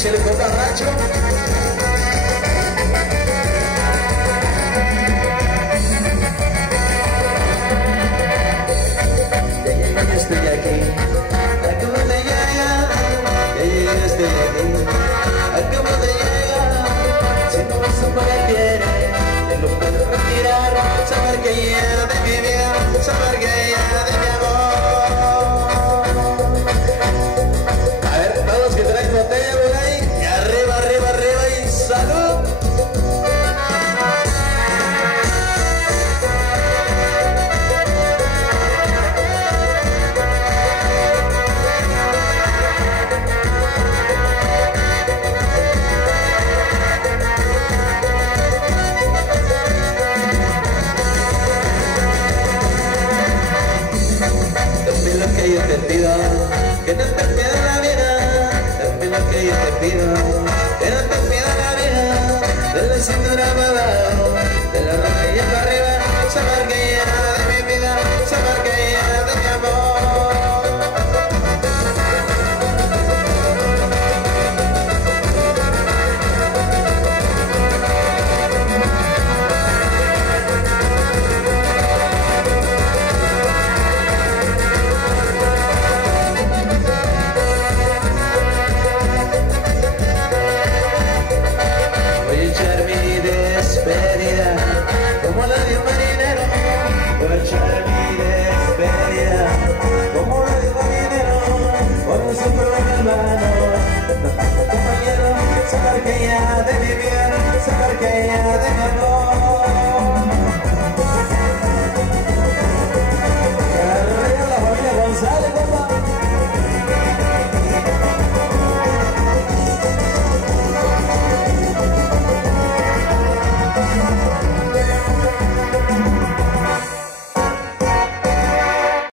échale copa rancho. Ya estoy aquí, acabo de llegar. Ya estoy aquí, acabo de llegar. Si no vas a poder quiere, te lo puedo retirar. Saber que llena de mi vida, saber que llena de mi amor. A ver, todos que traen botella por ahí, y arriba, arriba, arriba y salud. Que yo te pido, que no te pierda la vida. Dame lo que yo te pido, que no te pierda la vida. De la cintura para abajo, de la rodilla para arriba. Saber que llena de mi vida, saber que llena de mi amor. Como la de un marinero, voy a echar mi despedida. Como la de un marinero, cuando siempre en mi mano. No tengo compañero, saber que ya de mi vida, saber que ya de mi amor. Arriba la familia González.